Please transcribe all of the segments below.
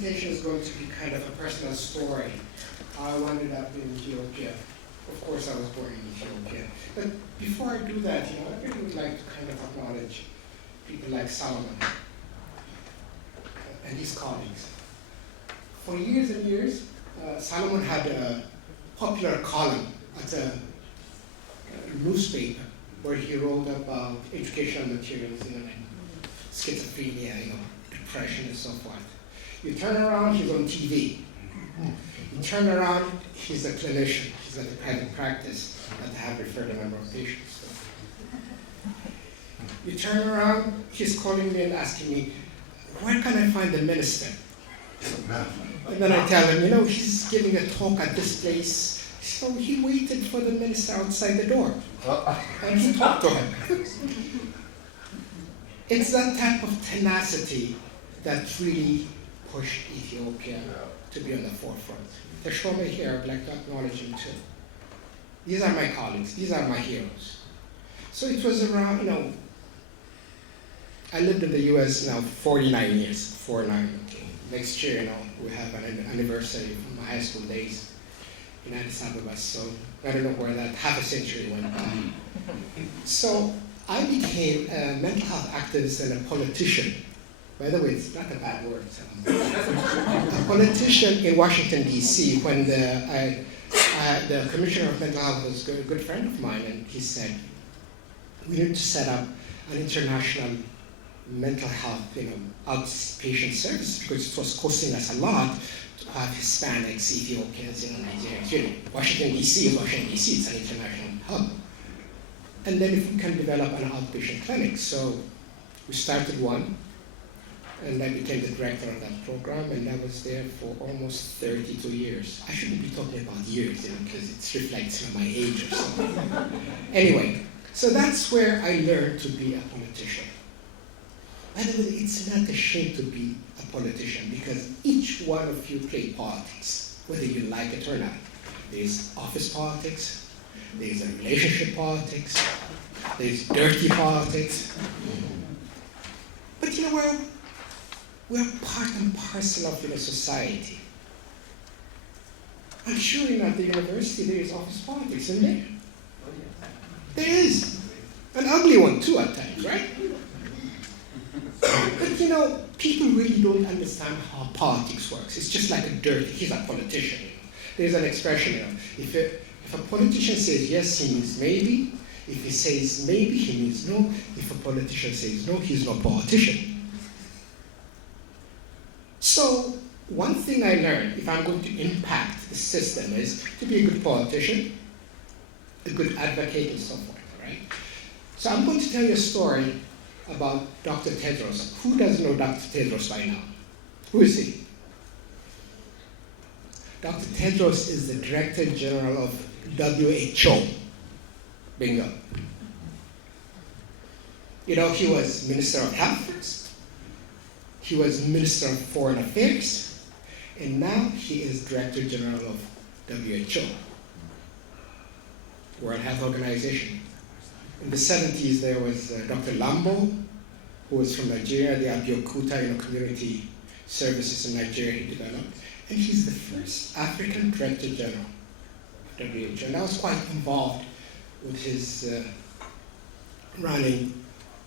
presentation is going to be kind of a personal story. I wound up in Ethiopia. Of course, I was born in Ethiopia. But before I do that, I really would like to kind of acknowledge people like Solomon and his colleagues. For years and years, Solomon had a popular column at a newspaper where he wrote about educational materials, like schizophrenia, depression and so forth. You turn around, he's on TV. You turn around, he's a clinician. He's at a private practice that have referred a number of patients. You turn around, he's calling me and asking me, where can I find the minister? And then I tell him, he's giving a talk at this place. So he waited for the minister outside the door. And he talked to him. It's that type of tenacity that really pushed Ethiopia to be on the forefront. Teshome here, I'd like to acknowledge him too. These are my colleagues. These are my heroes. So it was around, I lived in the US now 49 years, 49. Next year, we have an anniversary from my high school days in Addis Ababa, so I don't know where that half a century went by. So I became a mental health activist and a politician. By the way, it's not a bad word. A politician in Washington, D.C., when the Commissioner of Mental Health was a good friend of mine, and he said, we need to set up an international mental health, outpatient service, because it was costing us a lot to have Hispanics, Ethiopians, Nigerians. Washington, D.C. is Washington, D.C., it's an international hub. And then if we can develop an outpatient clinic. So we started one, and I became the director of that program, and I was there for almost 32 years. I shouldn't be talking about years, because it reflects my age or something. Anyway, so that's where I learned to be a politician. By the way, it's not a shame to be a politician, because each one of you play politics, whether you like it or not. There's office politics, there's a relationship politics, there's dirty politics. But we're part and parcel of society. I'm sure at the university there is office politics, isn't there? There is. An ugly one too at times, right? But people really don't understand how politics works. It's just like he's a politician. There's an expression, if a politician says yes, he means maybe. If he says maybe, he means no. If a politician says no, he's not a politician. So one thing I learned, if I'm going to impact the system, is to be a good politician, a good advocate, and so forth, right? So I'm going to tell you a story about Dr. Tedros. Who doesn't know Dr. Tedros by now? Who is he? Dr. Tedros is the Director General of WHO. Bingo. He was Minister of Health first. He was Minister of Foreign Affairs. And now he is Director General of WHO, World Health Organization. In the 70s, there was Dr. Lambo, who was from Nigeria, the Abeokuta community services in Nigeria he developed. And he's the first African Director General of WHO. And I was quite involved with his running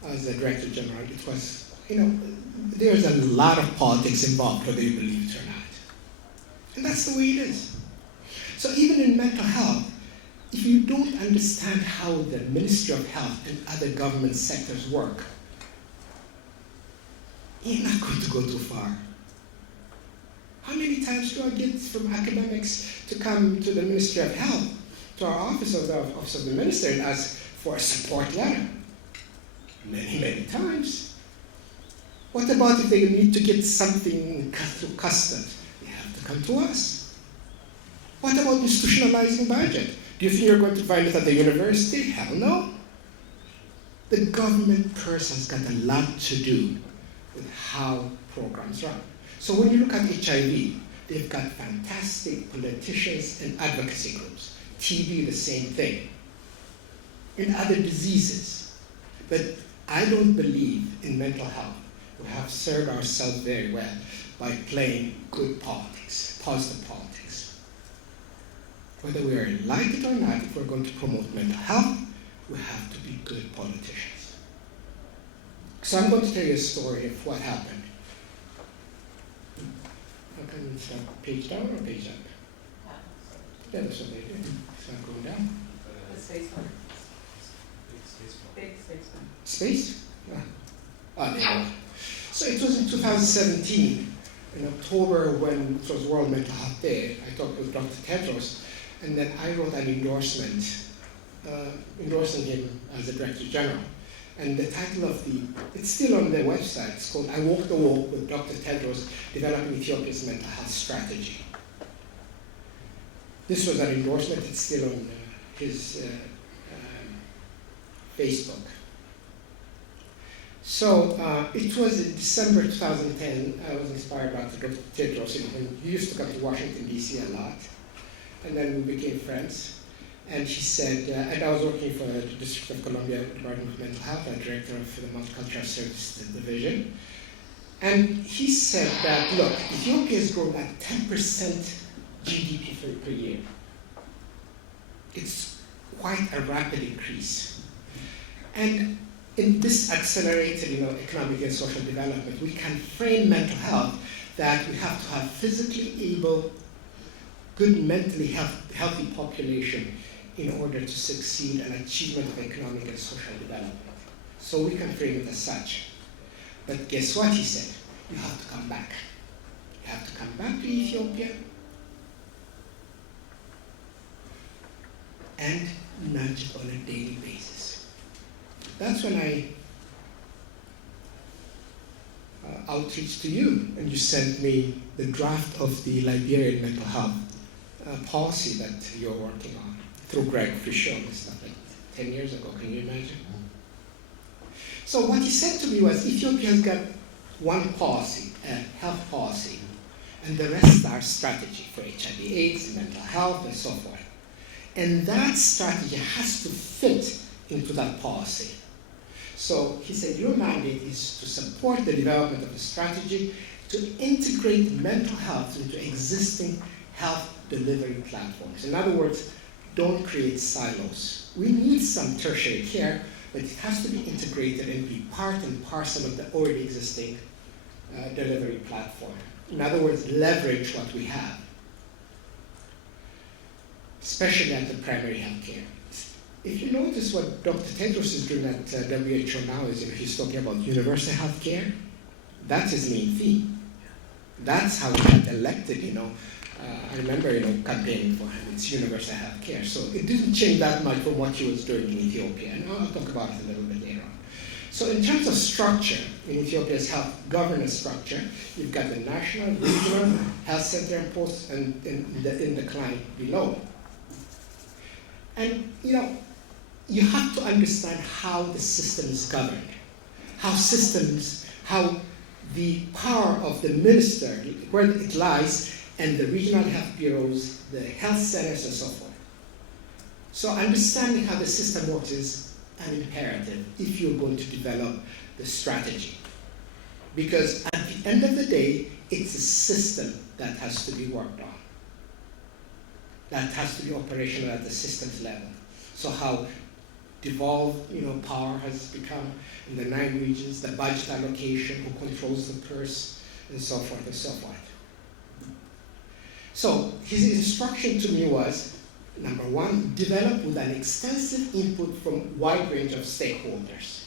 as a Director General. It was, there's a lot of politics involved, whether you believe it or not. And that's the way it is. So even in mental health, if you don't understand how the Ministry of Health and other government sectors work, you're not going to go too far. How many times do I get from academics to come to the Ministry of Health, to our office of the minister, and ask for a support letter? Many, many times. What about if they need to get something through customs? They have to come to us. What about institutionalizing budget? Do you think you're going to find it at the university? Hell no. The government purse has got a lot to do with how programs run. So when you look at HIV, they've got fantastic politicians and advocacy groups. TB, the same thing. In other diseases. But I don't believe in mental health. We have served ourselves very well by playing good politics, positive politics. Whether we like it or not, if we're going to promote mental health, we have to be good politicians. So I'm going to tell you a story of what happened. How can we start page down or page up? Yeah, that's what they do. Start going down. The space one. Big space one. Space? There you go. So it was in 2017, in October, when it was World Mental Health Day. I talked with Dr. Tedros, and then I wrote an endorsement endorsing him as the Director General. And the title of it's still on their website. It's called I Walk the Walk with Dr. Tedros, Developing Ethiopia's Mental Health Strategy. This was an endorsement. It's still on his Facebook. So it was in December 2010. I was inspired by Dr. Tedros. He used to come to Washington, D.C. a lot. And then we became friends. And he said, and I was working for the District of Columbia Department of Mental Health, I'm director of the Multicultural Services Division. And he said that, look, Ethiopia has grown at 10% GDP per year. It's quite a rapid increase. And in this accelerated economic and social development, we can frame mental health that we have to have physically able, good mentally healthy population in order to succeed in achievement of economic and social development. So we can frame it as such. But guess what he said? You have to come back. You have to come back to Ethiopia and nudge on a daily basis. That's when I outreach to you, and you sent me the draft of the Liberian mental health policy that you're working on through Greg Fisher and stuff like 10 years ago. Can you imagine? So what he said to me was, Ethiopia has got one policy, a health policy, and the rest are strategy for HIV/AIDS, mental health, and so forth. And that strategy has to fit into that policy. So he said, your mandate is to support the development of a strategy to integrate mental health into existing health delivery platforms. In other words, don't create silos. We need some tertiary care, but it has to be integrated and be part and parcel of the already existing delivery platform. In other words, leverage what we have, especially at the primary health care. If you notice what Dr. Tedros is doing at WHO now is he's talking about universal health care. That's his main theme. That's how he got elected, I remember, campaigning for him. It's universal health care. So it didn't change that much from what he was doing in Ethiopia. And I'll talk about it a little bit later on. So in terms of structure, in Ethiopia's health governance structure, you've got the national, regional, health center and posts and in the client below. And, you have to understand how the system is governed, how the power of the minister, where it lies, and the regional health bureaus, the health centers, and so forth. So understanding how the system works is an imperative if you're going to develop the strategy. Because at the end of the day, it's a system that has to be worked on, that has to be operational at the systems level. So how devolved, power has become in the 9 regions, the budget allocation, who controls the purse, and so forth and so forth. So his instruction to me was, number one, develop with an extensive input from a wide range of stakeholders.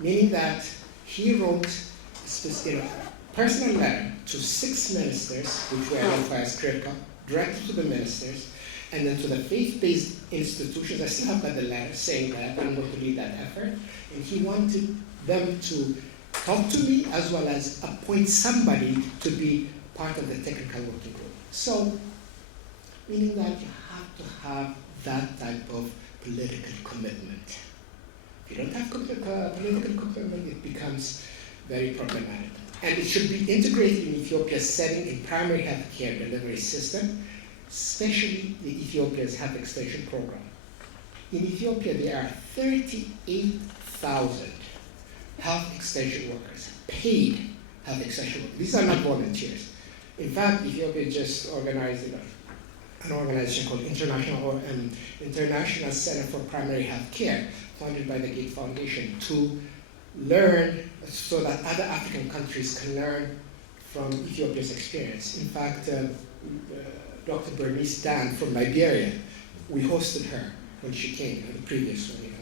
Meaning that he wrote a personal letter to 6 ministers, which were identified as critical, directed to the ministers, and then to the faith-based institutions. I still have got the letter saying that I'm going to lead that effort. And he wanted them to talk to me as well as appoint somebody to be part of the technical working group. So, meaning that you have to have that type of political commitment. If you don't have political commitment, it becomes very problematic. And it should be integrated in Ethiopia's setting in primary health care delivery system, especially the Ethiopia's health extension program. In Ethiopia, there are 38,000 health extension workers, paid health extension workers. These are not volunteers. In fact, Ethiopia just organized an organization called International Center for Primary Health Care, funded by the Gates Foundation, to learn so that other African countries can learn from Ethiopia's experience. In fact, Dr. Bernice Dan from Liberia, we hosted her when she came, the previous one,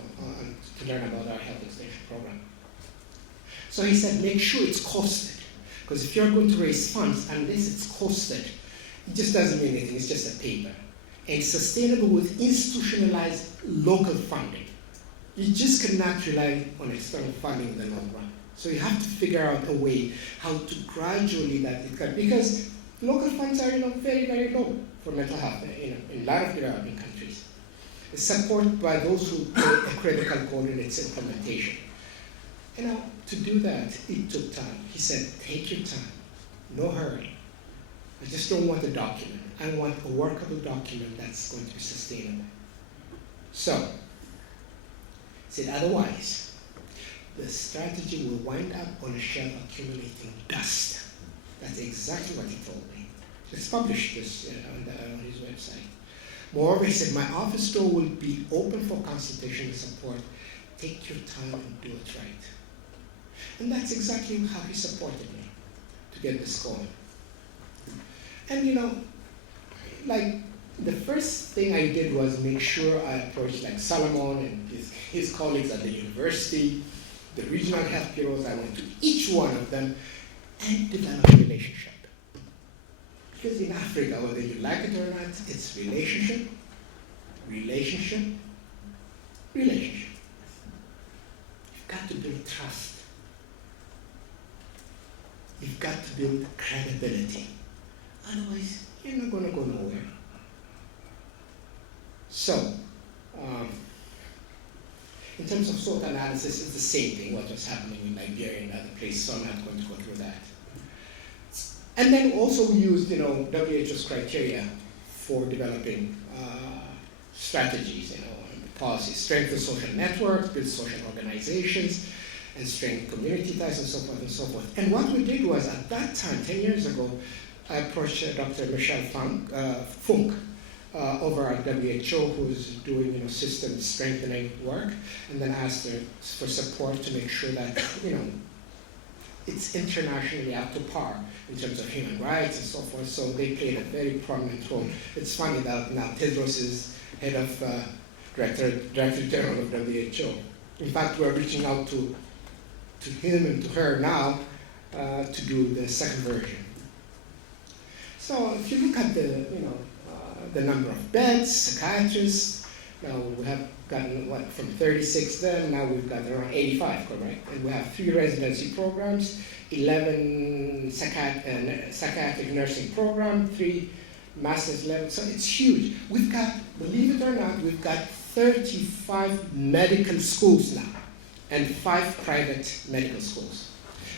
to learn about our health extension program. So he said, make sure it's costed, because if you're going to raise funds, unless it's costed, it just doesn't mean anything, it's just a paper. And sustainable with institutionalized local funding. You just cannot rely on external funding in the long run. So you have to figure out a way how to gradually let it go. Because local funds are very, very low for mental health in a lot of developing countries. It's supported by those who play a critical role in its implementation. To do that, it took time. He said, take your time, no hurry. I just don't want a document. I want a workable document that's going to be sustainable. So, he said, otherwise, the strategy will wind up on a shelf accumulating dust. That's exactly what he told me. He's published this on his website. Moreover, he said, my office door will be open for consultation and support. Take your time and do it right. And that's exactly how he supported me to get this going. And like the first thing I did was make sure I approached like Solomon and his colleagues at the university, the regional health bureaus. I went to each one of them and developed a relationship. Because in Africa, whether you like it or not, it's relationship, relationship, relationship. You've got to build trust. You've got to build credibility. Otherwise, you're not going to go nowhere. So, in terms of SWOT analysis, it's the same thing, what was happening in Liberia and other places, so I'm not going to go through that. And then also we used, WHO's criteria for developing strategies, policies, strengthen social networks, build social organizations, and strengthen community ties, and so forth and so forth. And what we did was, at that time, 10 years ago, I approached Dr. Michelle Funk over at WHO, who's doing system strengthening work, and then asked her for support to make sure that it's internationally up to par in terms of human rights and so forth. So they played a very prominent role. It's funny that now Tedros is head of Director General of WHO. In fact, we're reaching out to him and to her now to do the second version. So if you look at the number of beds, psychiatrists, now we have gotten from 36 then, now we've got around 85, correct? And we have 3 residency programs, 11 psychiatric nursing program, 3 master's level, so it's huge. We've got, believe it or not, we've got 35 medical schools now, and 5 private medical schools.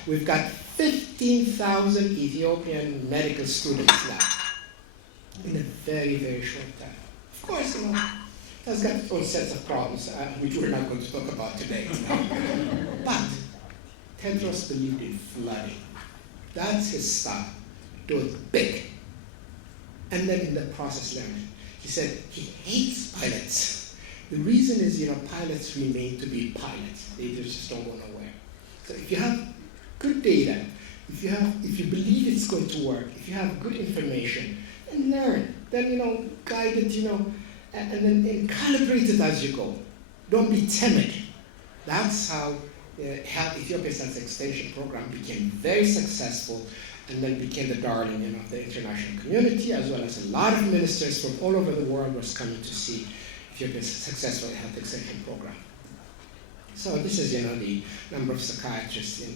We've got 15,000 Ethiopian medical students now, in a very, very short time. Of course, has got its own sets of problems, which we're not going to talk about today. But Tedros believed in flooding. That's his style. Do it big. And then in the process learning. He said he hates pilots. The reason is, pilots remain to be pilots. They just don't go nowhere. So if you have good data, if you believe it's going to work, if you have good information, then learn. Then, guide it, and then calibrate it as you go. Don't be timid. That's how Ethiopia's health extension program became very successful and then became the darling of the international community, as well as a lot of ministers from all over the world was coming to see Ethiopia's successful health extension program. So this is, the number of psychiatrists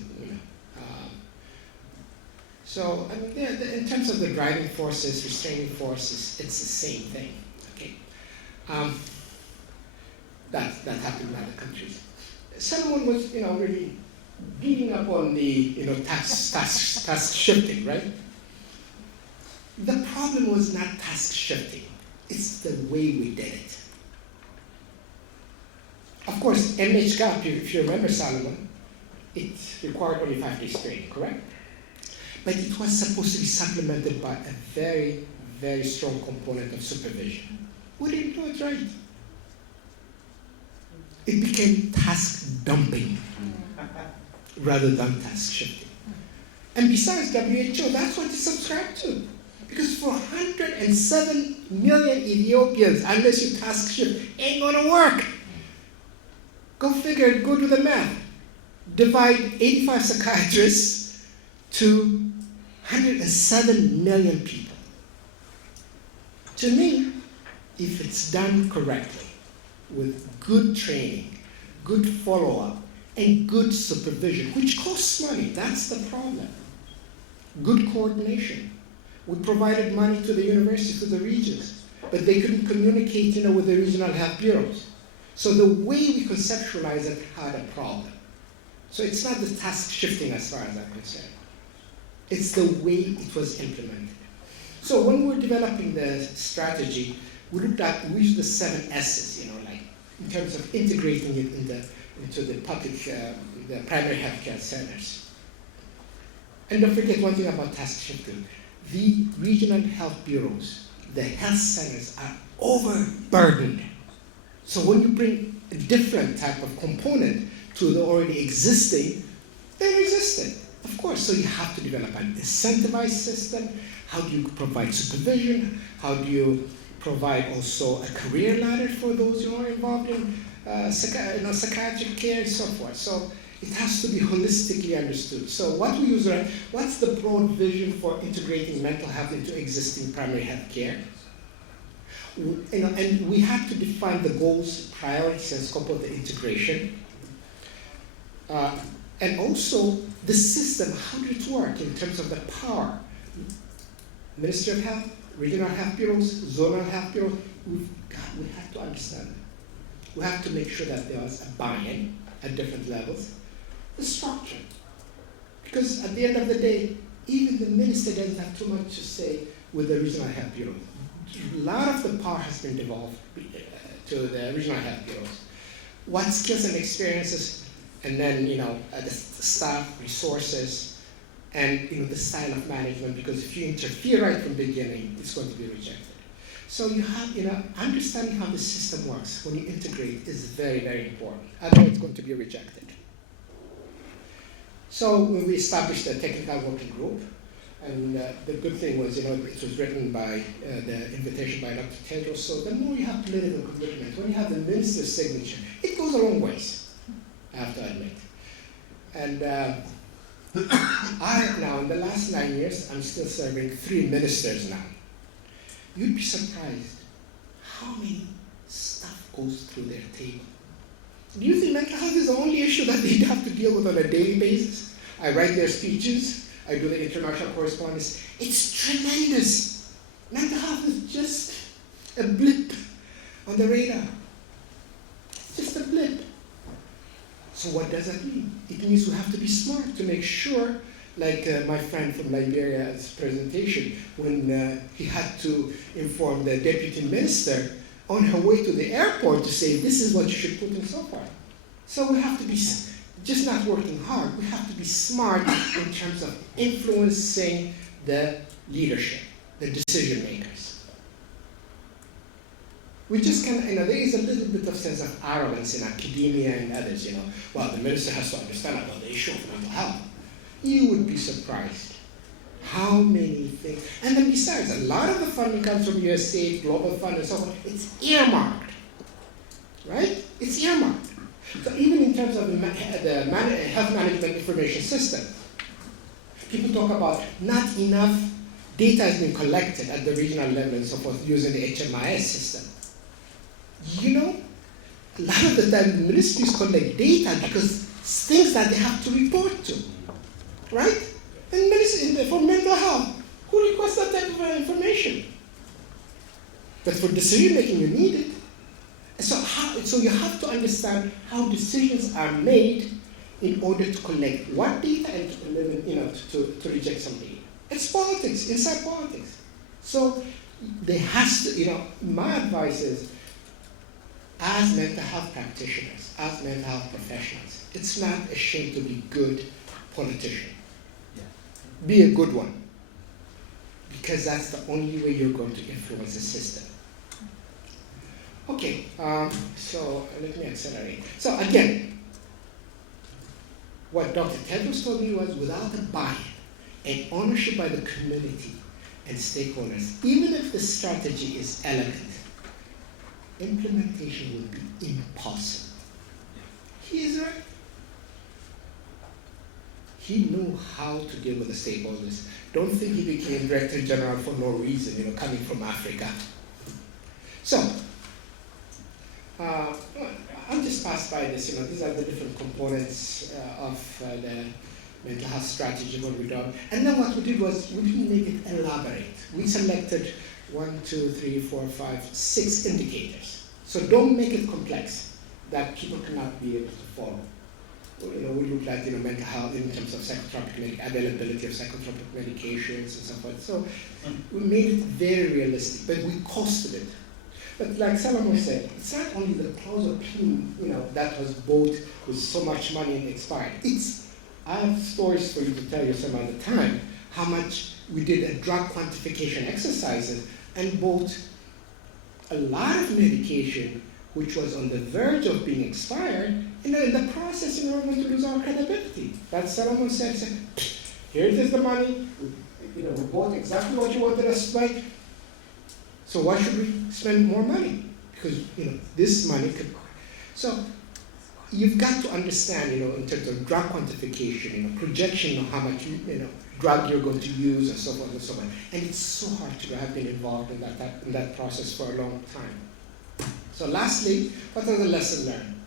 so in terms of the driving forces, restraining forces, it's the same thing. Okay, that happened in other countries. Someone was, really beating up on the, task shifting, right? The problem was not task shifting; it's the way we did it. Of course, MHGAP, if you remember, Solomon, it required only 5 days training, correct? but it was supposed to be supplemented by a very, very strong component of supervision. We didn't do it right. It became task dumping rather than task shifting. And besides WHO, that's what they subscribe to. Because for 107 million Ethiopians, unless you task shift, ain't gonna work. Go figure, go do the math. Divide 85 psychiatrists to 107 million people. To me, if it's done correctly, with good training, good follow-up, and good supervision, which costs money, that's the problem. Good coordination. We provided money to the university, to the regions, but they couldn't communicate, with the regional health bureaus. So the way we conceptualize it had a problem. So it's not the task shifting as far as I'm concerned. It's the way it was implemented. So when we're developing the strategy, we used the 7 S's, like in terms of integrating it into the public, the primary healthcare centers. And don't forget one thing about task shifting. The regional health bureaus, the health centers are overburdened. So when you bring a different type of component to the already existing, they resist it, of course. So you have to develop an incentivized system. How do you provide supervision? How do you provide also a career ladder for those who are involved in psychiatric care and so forth? So it has to be holistically understood. So what's the broad vision for integrating mental health into existing primary health care? And we have to define the goals, priorities, and scope of the integration. And also the system, how did it work in terms of the power? Ministry of Health, regional health bureaus, zonal health bureaus, we have to understand it. We have to make sure that there was a buy-in at different levels. The structure. Because at the end of the day, even the minister doesn't have too much to say with the regional health bureau. A lot of the power has been devolved to the regional health bureaus. What skills and experiences, and then the staff, resources, and the style of management, because if you interfere right from the beginning, it's going to be rejected. So you have, understanding how the system works when you integrate is very, very important. Otherwise, it's going to be rejected. So when we established a technical working group, and the good thing was, it was written by the invitation by Dr. Tedla. So the more you have political commitment, when you have the minister's signature, it goes a long ways, I have to admit. And I now, in the last 9 years, I'm still serving 3 ministers now. You'd be surprised how many stuff goes through their table. Do you think mental health is the only issue that they have to deal with on a daily basis? I write their speeches. I do the international correspondence. It's tremendous. Mental health is just a blip on the radar. It's just a blip. So what does that mean? It means we have to be smart to make sure, like my friend from Liberia's presentation, when he had to inform the deputy minister on her way to the airport to say, this is what you should put and so forth. So we have to be just not working hard. We have to be smart in terms of influencing the leadership, the decision makers. We just can, there is a little bit of sense of arrogance in academia and others, Well, the minister has to understand about the issue of mental health. You would be surprised how many things, and then besides, a lot of the funding comes from USAID, Global Fund, and so on. It's earmarked, right? It's earmarked. So even in terms of the health management information system, people talk about not enough data has been collected at the regional level and so forth using the HMIS system. A lot of the time the ministries collect data because it's things that they have to report to, right? And for mental health, who requests that type of information? But for decision making, you need it. So you have to understand how decisions are made in order to collect what data and to reject some data. It's politics, inside politics. So there has to, my advice is, as mental health practitioners, as mental health professionals, it's not a shame to be good politicians. Yeah. be a good one, because that's the only way you're going to influence the system. Okay, so let me accelerate. So again, what Dr. Tedla told me was, without a buy-in and ownership by the community and stakeholders, even if the strategy is elegant, implementation will be impossible. He is right. He knew how to deal with the stakeholders. Don't think he became Director General for no reason, coming from Africa. So, I'll just pass by this. These are the different components of the mental health strategy, what we done. And then what we did was, we didn't make it elaborate. We selected 1, 2, 3, 4, 5, 6 indicators. So don't make it complex that people cannot be able to follow. We looked at mental health in terms of psychotropic availability of psychotropic medications and so forth. So we made it very realistic, but we costed it. But like Solomon said, it's not only the clozapine, that was bought with so much money and expired. I have stories for you to tell you some other time, how much we did a drug quantification exercises and bought a lot of medication which was on the verge of being expired, in the process, we're going to lose our credibility. That Solomon said, here it is the money, we bought exactly what you wanted us to buy, so why should we spend more money? Because, this money could... So, you've got to understand, in terms of drug quantification, projection of how much, drug you're going to use and so forth and so on. And it's so hard to have been involved in that process for a long time. So lastly, what are the lessons learned?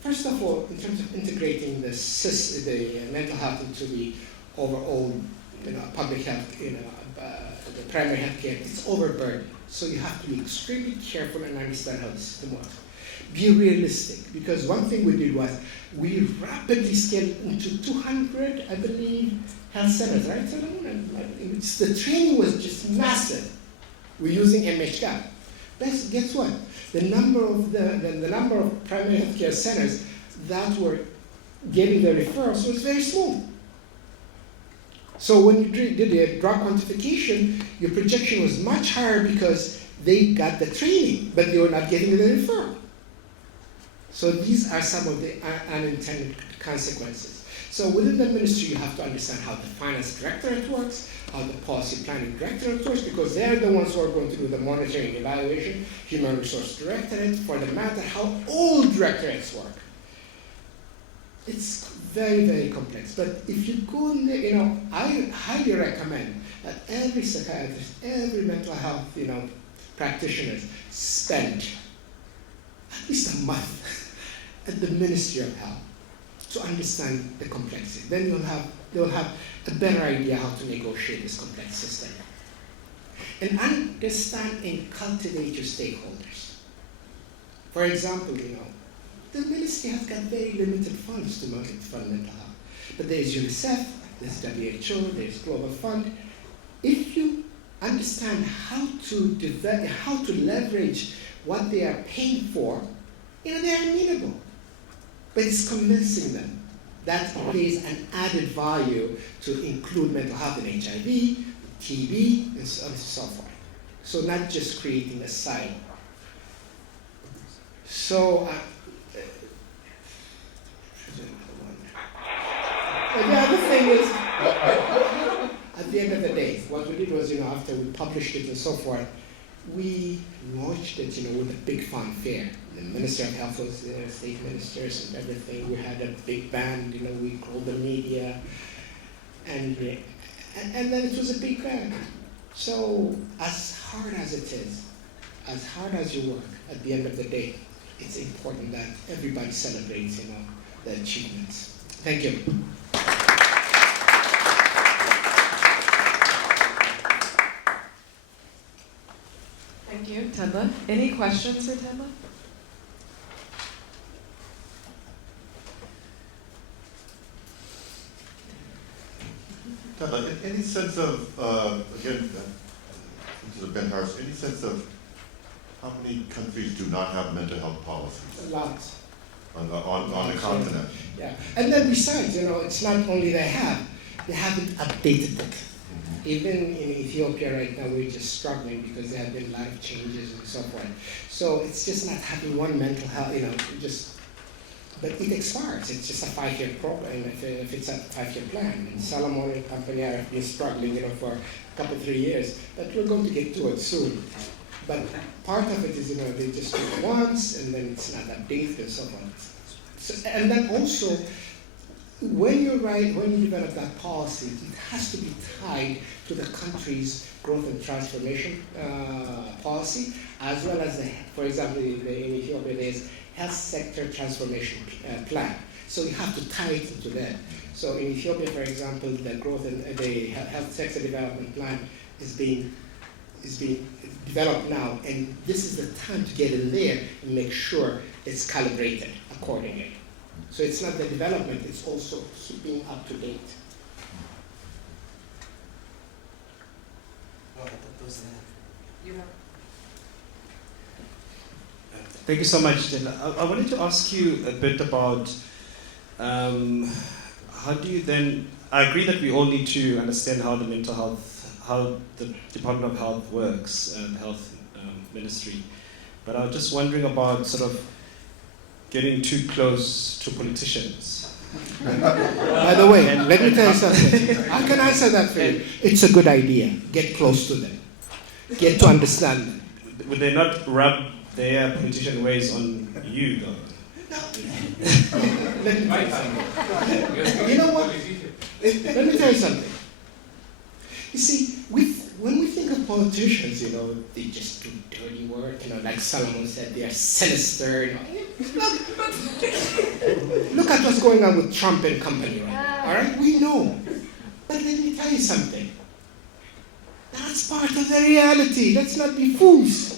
First of all, in terms of integrating the mental health into the overall, public health, the primary health care, it's overburdened. So you have to be extremely careful and understand how the system works. Be realistic, because one thing we did was we rapidly scaled into 200, I believe, health centers, right, Solomon? And the training was just massive. We're using MHGAP. Guess what? The number of the number of primary health care centers that were getting the referrals was very small. So when you did the drug quantification, your projection was much higher because they got the training, but they were not getting the referral. So these are some of the unintended consequences. So within the ministry, you have to understand how the finance directorate works, how the policy planning directorate works, because they're the ones who are going to do the monitoring and evaluation, human resource directorate, for the matter how all directorates work. It's very, very complex. But if you go in there, I highly recommend that every psychiatrist, every mental health, practitioner spend at least a month at the Ministry of Health to understand the complexity. Then they'll have a better idea how to negotiate this complex system. And understand and cultivate your stakeholders. For example, the ministry has got very limited funds to fund mental health. But there's UNICEF, there's WHO, there's Global Fund. If you understand how to leverage what they are paying for, they're amenable. But it's convincing them that plays an added value to include mental health and HIV, TB, and so on and so forth. So not just creating a silo. So, and the other thing is, at the end of the day, what we did was, after we published it and so forth, we launched it, with a big fanfare. The Minister of Health was there, state ministers and everything. We had a big band, we called the media, and then it was a big band. So as hard as it is, as hard as you work, at the end of the day, it's important that everybody celebrates, the achievements. Thank you. Thank you, Tedla. Any questions for Tedla? Tedla, any sense of, again, this is Ben Harris, any sense of how many countries do not have mental health policies? Lots. On the continent? Yeah, and then besides, it's not only they have, they haven't updated it. Even in Ethiopia right now, we're just struggling because there have been a lot of changes and so forth. So it's just not having one mental health, but it expires. It's just a 5-year program, if it's a 5-year plan. And Solomon and company have been struggling, for a couple, 3 years, but we're going to get to it soon. But part of it is, they just do it once, and then it's not updated and so on. So, and then also, when you develop that policy, it has to be tied to the country's growth and transformation policy, as well as, for example, in Ethiopia, there's health sector transformation plan. So you have to tie it into that. So in Ethiopia, for example, the growth and the health sector development plan is being developed now, and this is the time to get in there and make sure it's calibrated accordingly. So it's not the development, it's also keeping up to date. Thank you so much, Tedla. I wanted to ask you a bit about how do you then, I agree that we all need to understand how the mental health, how the Department of Health works, and health ministry, but I was just wondering about sort of getting too close to politicians. By the way, let me tell you something. I can answer that for you. It's a good idea. Get close to them. Get to understand them. Would they not rub their politician ways on you, though? No. Let me tell you something. You know what? Let me tell you something. You see, when we think of politicians, they just do dirty work. Like Solomon said, they are sinister. Look at what's going on with Trump and company right now. All right, we know. But let me tell you something. That's part of the reality. Let's not be fools.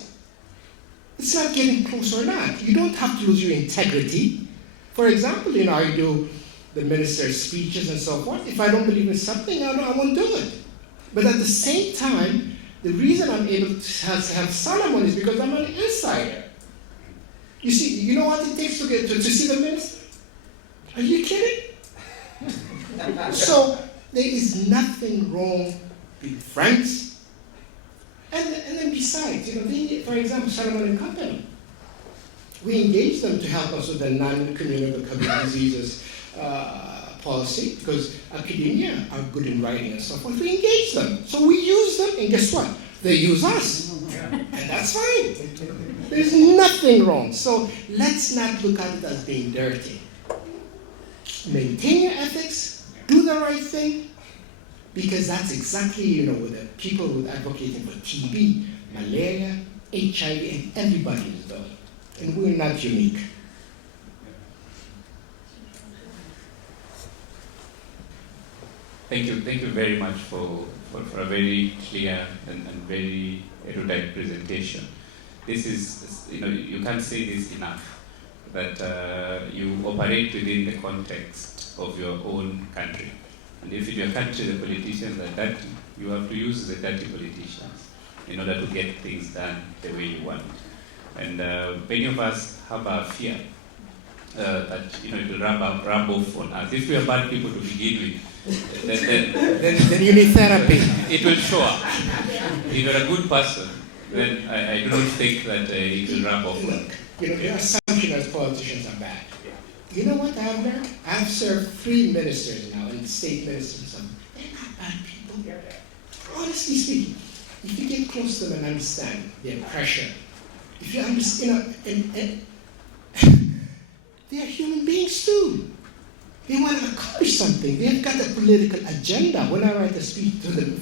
It's not getting close or not. You don't have to lose your integrity. For example, I do the minister's speeches and so forth. If I don't believe in something, I won't do it. But at the same time, the reason I'm able to have Solomon is because I'm an insider. You see, you know what it takes to get to see the minister? Are you kidding? So there is nothing wrong with friends. And then besides, for example, Solomon and Company, we engage them to help us with the non-communicable diseases policy, because academia are good in writing and so forth. We engage them. So we use them, and guess what? They use us. And that's fine. There's nothing wrong. So let's not look at it as being dirty. Maintain your ethics, do the right thing, because that's exactly, with the people who are advocating for TB, malaria, HIV, and everybody is doing. And we're not unique. Thank you very much for a very clear and very erudite presentation. This is, you can't say this enough, that you operate within the context of your own country. And if in your country the politicians are dirty, you have to use the dirty politicians in order to get things done the way you want. And many of us have a fear that it will rub off on us. If we are bad people to begin with, then you need therapy. It will show up. If you're a good person, then I do not think that it will rub off. Look, your assumption as politicians are bad. You know what I've learned? I've served 3 ministers now, and state ministers. They're not bad people. Honestly speaking, if you get close to them and understand their pressure, if you understand, they are human beings too. They want to accomplish something. They've got a political agenda. When I write a speech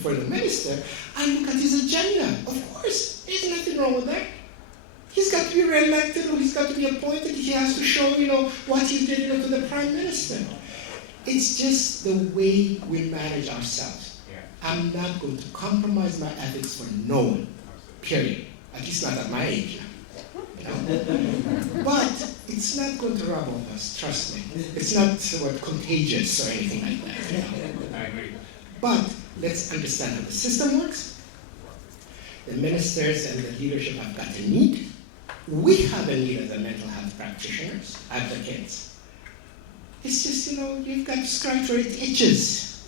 for the minister, I look at his agenda. Of course, there's nothing wrong with that. He's got to be re-elected, or he's got to be appointed. He has to show, what he did to the prime minister. It's just the way we manage ourselves. I'm not going to compromise my ethics for no one, period. At least not at my age. But it's not going to rub off us, trust me. It's not contagious or anything like that. I agree. But let's understand how the system works. The ministers and the leadership have got a need. We have a need as a mental health practitioners, advocates. It's just, you've got to scratch where it itches.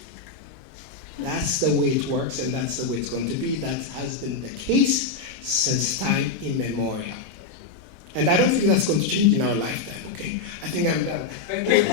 That's the way it works, and that's the way it's going to be. That has been the case since time immemorial. And I don't think that's going to change in our lifetime, okay? I think I'm done. Thank you.